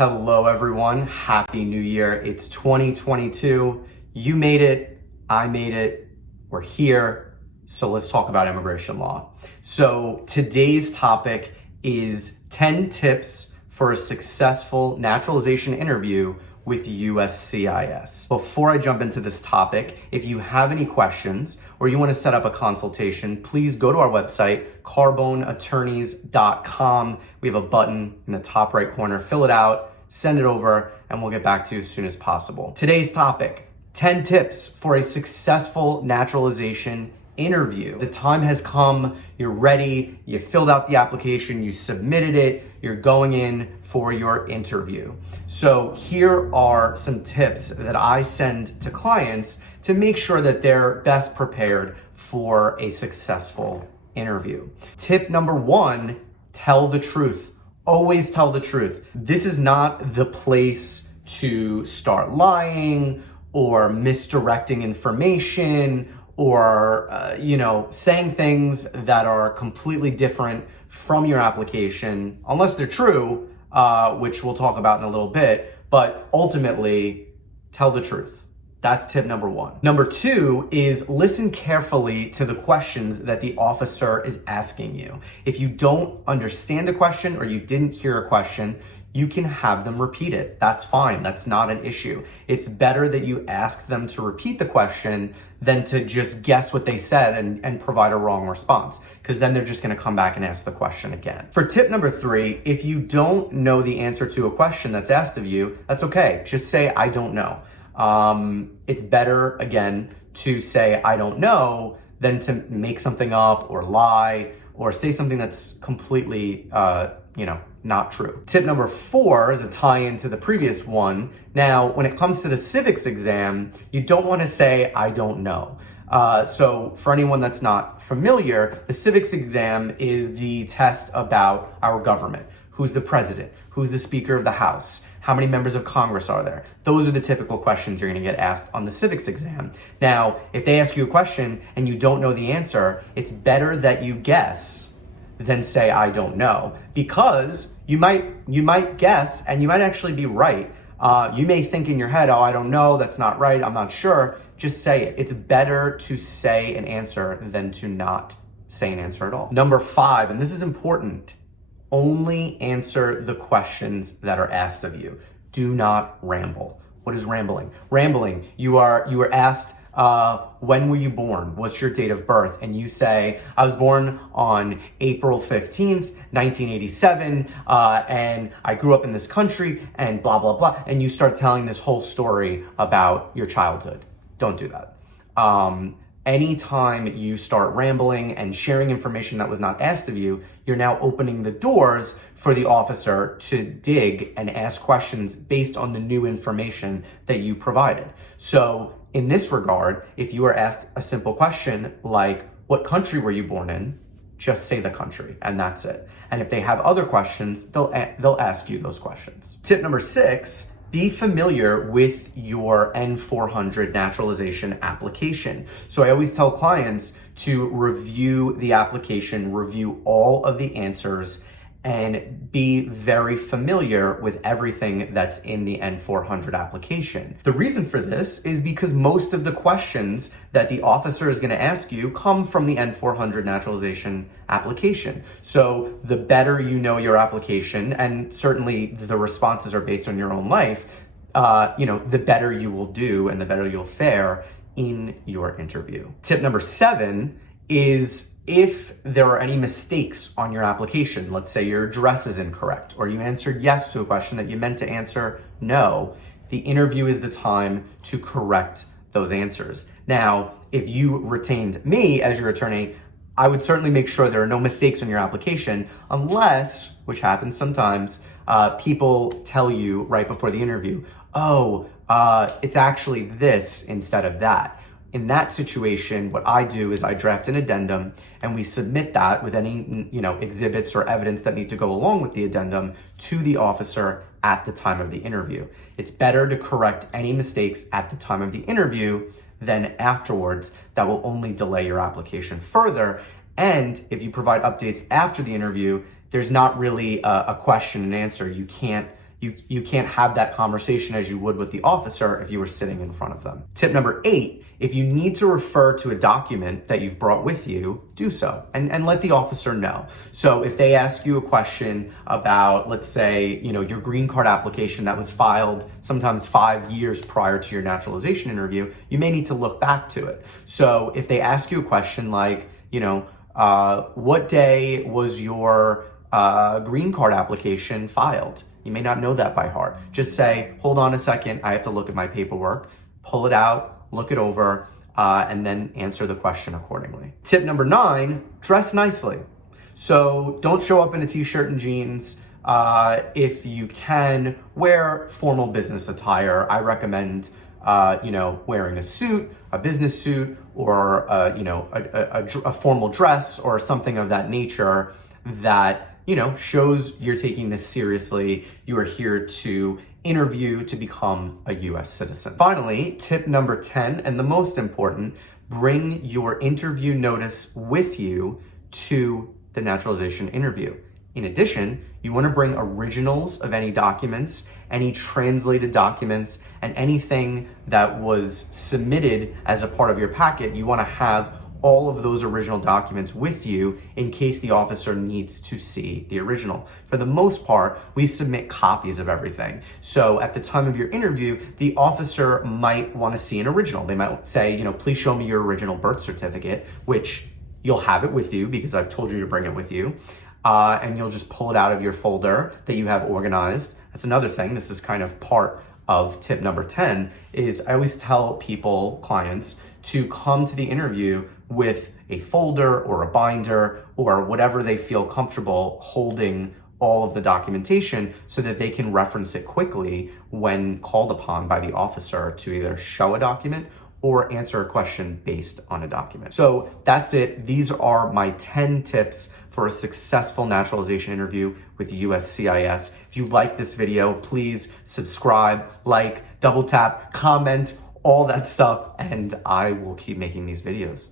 Hello everyone, Happy New Year. It's 2022. You made it, I made it, we're here. So let's talk about immigration law. So today's topic is 10 tips for a successful naturalization interview with USCIS. Before I jump into this topic, if you have any questions or you want to set up a consultation, please go to our website, carboneattorneys.com. We have a button in the top right corner. Fill it out, send it over, and we'll get back to you as soon as possible. Today's topic, 10 tips for a successful naturalization interview. The time has come, you're ready, you filled out the application, you submitted it, you're going in for your interview. So here are some tips that I send to clients to make sure that they're best prepared for a successful interview. Tip number one, tell the truth. Always tell the truth. This is not the place to start lying or misdirecting information or saying things that are completely different from your application, unless they're true, which we'll talk about in a little bit, but ultimately, tell the truth. That's tip number one. Number two is listen carefully to the questions that the officer is asking you. If you don't understand a question or you didn't hear a question, you can have them repeat it. That's fine. That's not an issue. It's better that you ask them to repeat the question than to just guess what they said and provide a wrong response, because then they're just going to come back and ask the question again. For tip number three, if you don't know the answer to a question that's asked of you, that's okay. Just say, I don't know. It's better, again, to say, I don't know, than to make something up or lie or say something that's completely, not true. Tip number four is a tie-in to the previous one. Now, when it comes to the civics exam, you don't want to say, I don't know. So for anyone that's not familiar, the civics exam is the test about our government. Who's the president? Who's the Speaker of the House? How many members of Congress are there? Those are the typical questions you're going to get asked on the civics exam. Now, if they ask you a question and you don't know the answer, it's better that you guess than say, I don't know, because you might guess and you might actually be right. You may think in your head, oh, I don't know, that's not right, I'm not sure. Just say it. It's better to say an answer than to not say an answer at all. Number five, and this is important, only answer the questions that are asked of you. Do not ramble. What is rambling? Rambling, you were asked, when were you born? What's your date of birth? And you say, I was born on April 15th, 1987, and I grew up in this country, and blah, blah, blah. And you start telling this whole story about your childhood. Don't do that. Anytime you start rambling and sharing information that was not asked of you, you're now opening the doors for the officer to dig and ask questions based on the new information that you provided. So in this regard, if you are asked a simple question like, what country were you born in? Just say the country, and that's it. And if they have other questions, they'll ask you those questions. Tip number six, be familiar with your N400 naturalization application. So I always tell clients to review the application, review all of the answers, and be very familiar with everything that's in the N400 application. The reason for this is because most of the questions that the officer is going to ask you come from the N400 naturalization application. So the better you know your application, and certainly the responses are based on your own life, the better you will do and the better you'll fare in your interview. Tip number seven is, if there are any mistakes on your application, let's say your address is incorrect, or you answered yes to a question that you meant to answer no, the interview is the time to correct those answers. Now, if you retained me as your attorney, I would certainly make sure there are no mistakes on your application, unless, which happens sometimes, people tell you right before the interview, it's actually this instead of that. In that situation, what I do is I draft an addendum and we submit that with any, exhibits or evidence that need to go along with the addendum to the officer at the time of the interview. It's better to correct any mistakes at the time of the interview than afterwards. That will only delay your application further. And if you provide updates after the interview, there's not really a question and answer. You can't You can't have that conversation as you would with the officer if you were sitting in front of them. Tip number 8, if you need to refer to a document that you've brought with you, do so and let the officer know. So if they ask you a question about, let's say, your green card application that was filed sometimes 5 years prior to your naturalization interview, you may need to look back to it. So if they ask you a question like, what day was your green card application filed? You may not know that by heart. Just say, hold on a second, I have to look at my paperwork, pull it out, look it over, and then answer the question accordingly. Tip number 9, dress nicely. So don't show up in a t-shirt and jeans. If you can, wear formal business attire. I recommend wearing a suit, a business suit, or a formal dress or something of that nature that shows you're taking this seriously. You are here to interview to become a US citizen. Finally, tip number 10, and the most important, bring your interview notice with you to the naturalization interview. In addition, you want to bring originals of any documents, any translated documents, and anything that was submitted as a part of your packet. You want to have all of those original documents with you in case the officer needs to see the original. For the most part, we submit copies of everything. So at the time of your interview, the officer might want to see an original. They might say, please show me your original birth certificate, which you'll have it with you because I've told you to bring it with you. And you'll just pull it out of your folder that you have organized. That's another thing. This is kind of part of tip number 10 is I always tell clients, to come to the interview with a folder or a binder or whatever they feel comfortable holding all of the documentation so that they can reference it quickly when called upon by the officer to either show a document or answer a question based on a document. So that's it. These are my 10 tips for a successful naturalization interview with USCIS. If you like this video, please subscribe, like, double tap, comment, all that stuff, and I will keep making these videos.